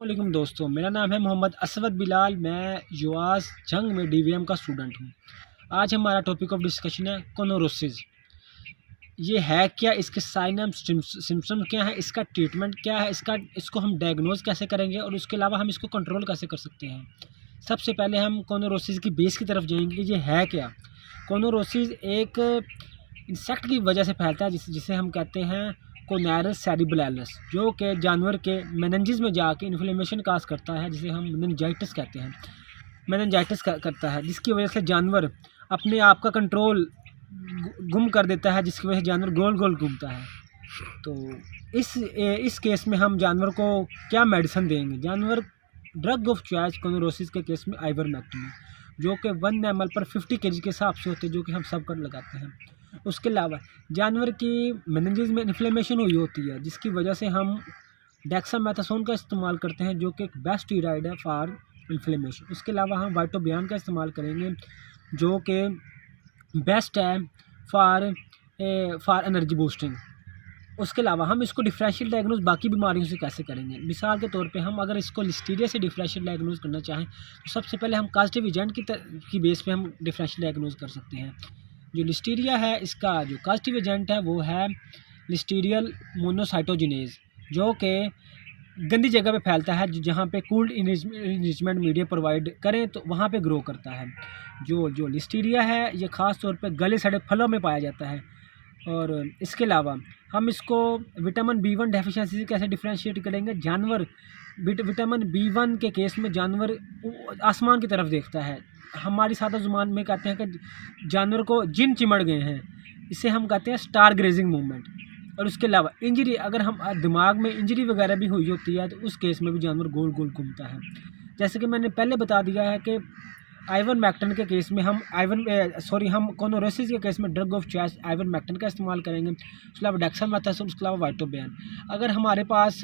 वालेकुम दोस्तों, मेरा नाम है मोहम्मद असवद बिलाल। मैं युवास जंग में डीवीएम का स्टूडेंट हूँ। आज हमारा टॉपिक ऑफ डिस्कशन है कोनोरोसिस। ये है क्या, इसके साइन एंड सिम्पटम क्या है, इसका ट्रीटमेंट क्या है, इसको हम डायग्नोज कैसे करेंगे और उसके अलावा हम इसको कंट्रोल कैसे कर सकते हैं। सबसे पहले हम कोनोरोसिस की बेस की तरफ जाएंगे कि ये है क्या। कोनोरोसिस एक इंसेक्ट की वजह से फैलता है जिसे हम कहते हैं कोनेरस सेरिबैलिस, जो कि जानवर के मेनिंजेस में जाके इन्फ्लेमेशन काज करता है, जिसे हम मेनिंजाइटिस कहते हैं। मेनिंजाइटिस करता है जिसकी वजह से जानवर अपने आप का कंट्रोल गुम कर देता है, जिसकी वजह से जानवर गोल गोल घूमता है। तो इस केस में हम जानवर को क्या मेडिसिन देंगे। जानवर ड्रग ऑफ चॉइस कोनोरोसिस के केस में आइवरमेक्टिन, जो कि 1 ml पर 50 kg के हिसाब से होते हैं, जो कि हम सब कर लगाते हैं। उसके अलावा जानवर की मेनिंजेस में इन्फ्लेमेशन हुई होती है, जिसकी वजह से हम डेक्सामेथासोन का इस्तेमाल करते हैं, जो कि एक बेस्ट स्टीरॉइड है फॉर इन्फ्लेमेशन। उसके अलावा हम वाइटोबियान का इस्तेमाल करेंगे, जो कि बेस्ट है फॉर फॉर एनर्जी बूस्टिंग। उसके अलावा हम इसको डिफरेंशियल डायग्नोज बाकी बीमारियों से कैसे करेंगे। मिसाल के तौर पे हम अगर इसको लिस्टीरिया से डिफरेंशियल डायग्नोज करना चाहें तो सबसे पहले हम कास्टिव एजेंट की बेस पे हम डिफरेंशियल डायग्नोज कर सकते हैं। जो लिस्टीरिया है, इसका जो कास्टिव एजेंट है वो है लिस्टीरियल मोनोसाइटोजिनेज, जो कि गंदी जगह पे फैलता है, जहाँ पे कूल्ड इन्रिचमेंट मीडिया प्रोवाइड करें तो वहाँ पे ग्रो करता है। जो लिस्टीरिया है ये ख़ास तौर पे गले सड़े फलों में पाया जाता है। और इसके अलावा हम इसको विटामिन B1 डेफिशिएंसी से कैसे डिफ्रेंशिएट करेंगे। जानवर विटामिन B1 के केस में जानवर आसमान की तरफ देखता है। हमारी सादा ज़ुबान में कहते हैं कि जानवर को जिन चिमड़ गए हैं, इसे हम कहते हैं स्टार ग्रेजिंग मूवमेंट। और उसके अलावा इंजरी, अगर हम दिमाग में इंजरी वगैरह भी हुई होती है तो उस केस में भी जानवर गोल गोल घूमता है। जैसे कि मैंने पहले बता दिया है कि आइवरमेक्टिन के केस में हम कोनोरोसिस के केस में ड्रग ऑफ चॉइस आइवरमेक्टिन का इस्तेमाल करेंगे। उसके अलावा डेक्सामेथासोन, उसके अलावा वाइटोबियान। अगर हमारे पास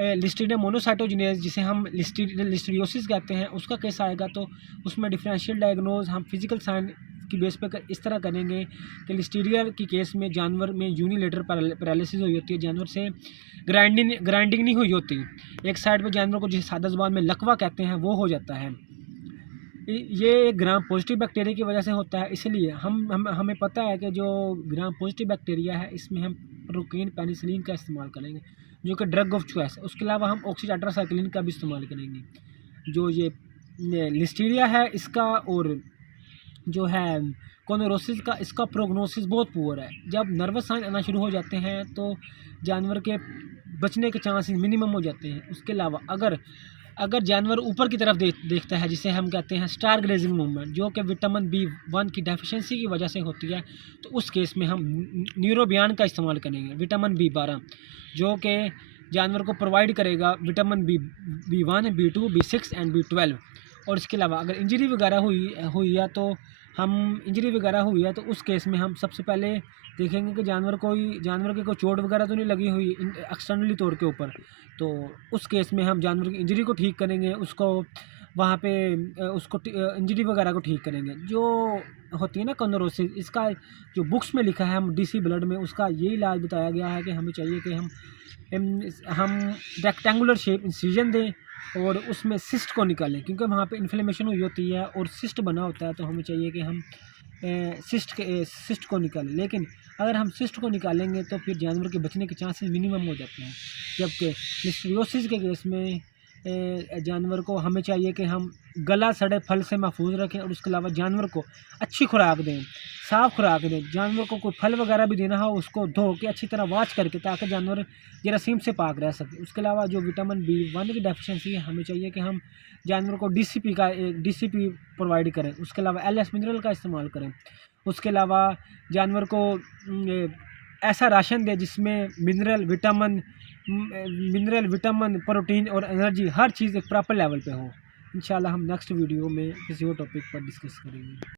लिस्टीरिया मोनोसाइटोजिनेज, जिसे हम लिस्टीरियोसिस कहते हैं, उसका केस आएगा तो उसमें डिफरेंशियल डायग्नोज हम फिजिकल साइन की बेस पे इस तरह करेंगे कि लिस्टीरिया की केस में जानवर में यूनिलेटरल पैरालिसिस हुई होती है, जानवर से ग्राइंडिंग नहीं हुई होती। एक साइड पे जानवर को, जिसे सादा ज़ुबान में लकवा कहते हैं, वो हो जाता है। ये ग्राम पॉजिटिव बैक्टीरिया की वजह से होता है। इसलिए हमें पता है कि जो ग्राम पॉजिटिव बैक्टीरिया है, इसमें हम प्रोकेन पेनिसिलिन का इस्तेमाल करेंगे, जो कि ड्रग ऑफ चॉइस है। उसके अलावा हम ऑक्सीटेट्रासाइक्लिन का भी इस्तेमाल करेंगे। जो ये लिस्टीरिया है इसका, और जो है कोनोरोसिस का, इसका प्रोग्नोसिस बहुत पुअर है। जब नर्वस साइन आना शुरू हो जाते हैं तो जानवर के बचने के चांसेस मिनिमम हो जाते हैं। उसके अलावा अगर अगर जानवर ऊपर की तरफ देखता है, जिसे हम कहते हैं स्टार ग्रेजिंग मूवमेंट, जो कि विटामिन B1 की डेफिशिएंसी की वजह से होती है, तो उस केस में हम न्यूरोबियान का इस्तेमाल करेंगे, विटामिन B12, जो कि जानवर को प्रोवाइड करेगा vitamin B1, B2, B6 and B12। और इसके अलावा अगर इंजरी वगैरह हुई है तो उस केस में हम सबसे पहले देखेंगे कि जानवर के कोई चोट वगैरह तो नहीं लगी हुई एक्सटर्नली तौर के ऊपर। तो उस केस में हम जानवर की इंजरी को ठीक करेंगे, उसको वहाँ पे उसको इंजरी वगैरह को ठीक करेंगे। जो होती है ना कोनोरोसिस, इसका जो बुक्स में लिखा है, हम DC ब्लड में उसका ये इलाज बताया गया है कि हमें चाहिए कि हम रेक्टेंगुलर शेप इंसिजन दें और उसमें सिस्ट को निकालें, क्योंकि वहाँ पे इन्फ्लेमेशन हुई होती है और सिस्ट बना होता है। तो हमें चाहिए कि हम सिस्ट को निकालें। लेकिन अगर हम सिस्ट को निकालेंगे तो फिर जानवर के बचने के चांसेस मिनिमम हो जाते हैं। जबकि लिस्टीरियोसिस के केस में जानवर को हमें चाहिए कि हम गला सड़े फल से महफूज रखें, और उसके अलावा जानवर को अच्छी खुराक दें, साफ़ खुराक दें। जानवर को कोई फल वगैरह भी देना हो, उसको धो के अच्छी तरह वॉश करके, ताकि जानवर जरासीम से पाक रह सके। उसके अलावा जो विटामिन B1 की डेफिशिएंसी है, हमें चाहिए कि हम जानवर को DCP प्रोवाइड करें। उसके अलावा LS मिनरल का इस्तेमाल करें। उसके अलावा जानवर को ऐसा राशन दें जिसमें मिनरल, विटामिन, प्रोटीन और एनर्जी, हर चीज़ एक प्रॉपर लेवल पे हो। इंशाल्लाह हम नेक्स्ट वीडियो में किसी और टॉपिक पर डिस्कस करेंगे।